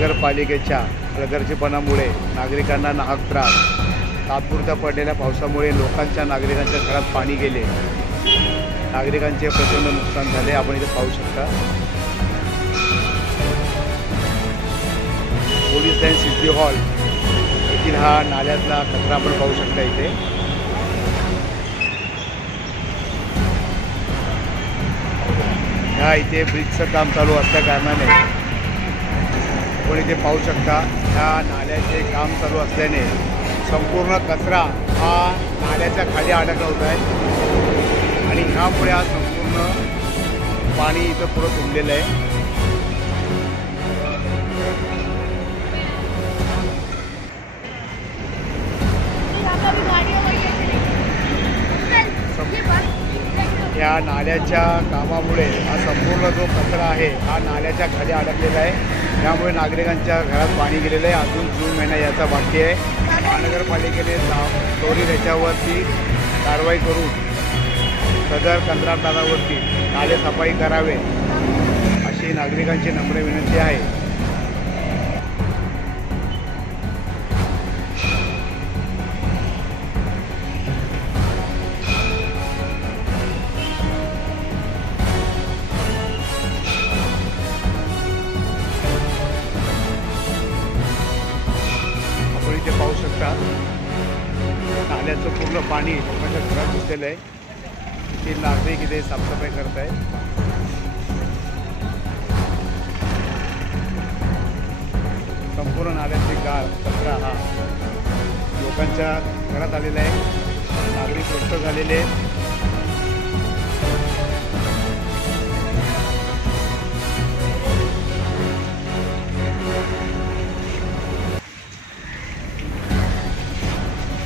महानगरपालिकेच्या हलगर्जीपणामुळे नागरिकांना नाहक त्रास। तात्पुरत्या पडलेल्या पावसामुळे नागरिकांच्या घरात पाणी गेले, नागरिकांचे प्रचंड नुकसान झाले। आपण इथे पाहू शकता पोलीस लाईन सिटी हॉल येथील हा नाल्यातला कचरा आपण पाहू शकता। इथे इथे ब्रिजचं काम चालू असल्या कारणाने आपण इथे पाहू शकता ह्या नाल्याचे काम चालू असल्याने संपूर्ण कचरा हा नाल्याच्या खाली अडकला होत आहे आणि ह्यामुळे हा संपूर्ण पाणी इथं पुढं तुंबलेलं आहे। या नाल्याच्या कामामुळे हा संपूर्ण जो कचरा आहे हा नाल्याच्या खाली अडकलेला आहे, त्यामुळे नागरिकांच्या घरात पाणी गेलेलं आहे। अजून जून महिना याचा बाकी आहे। महानगरपालिकेने त्वरित याच्यावरती कारवाई करून सदर कंत्राटदारावरती नाले सफाई करावे अशी नागरिकांची नम्र विनंती आहे। इथे पाहू शकता नाल्याचं पूर्ण पाणी लोकांच्या घरात घुसलेलं आहे। इथे नागरिक इथे साफसफाई करत आहेत। संपूर्ण नाल्याचे गाळ कचरा हा लोकांच्या घरात आलेला आहे, नागरिक त्रस्त झालेले आहेत।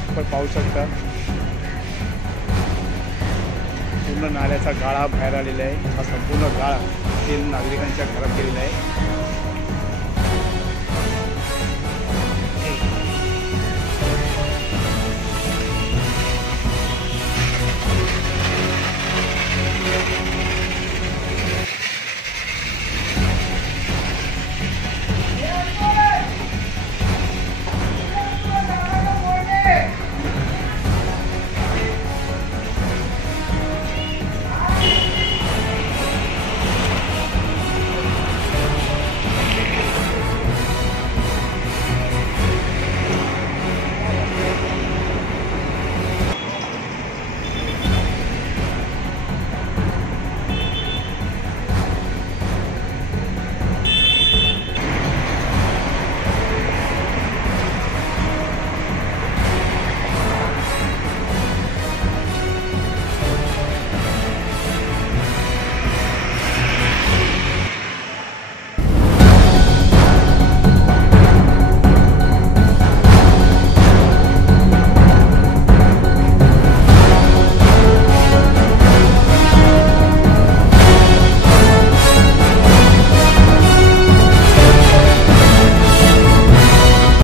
आपण पाहू शकता पूर्ण नाल्याचा गाळा बाहेर आलेला आहे। हा संपूर्ण गाळा नागरिकांच्या घरात गेलेला आहे।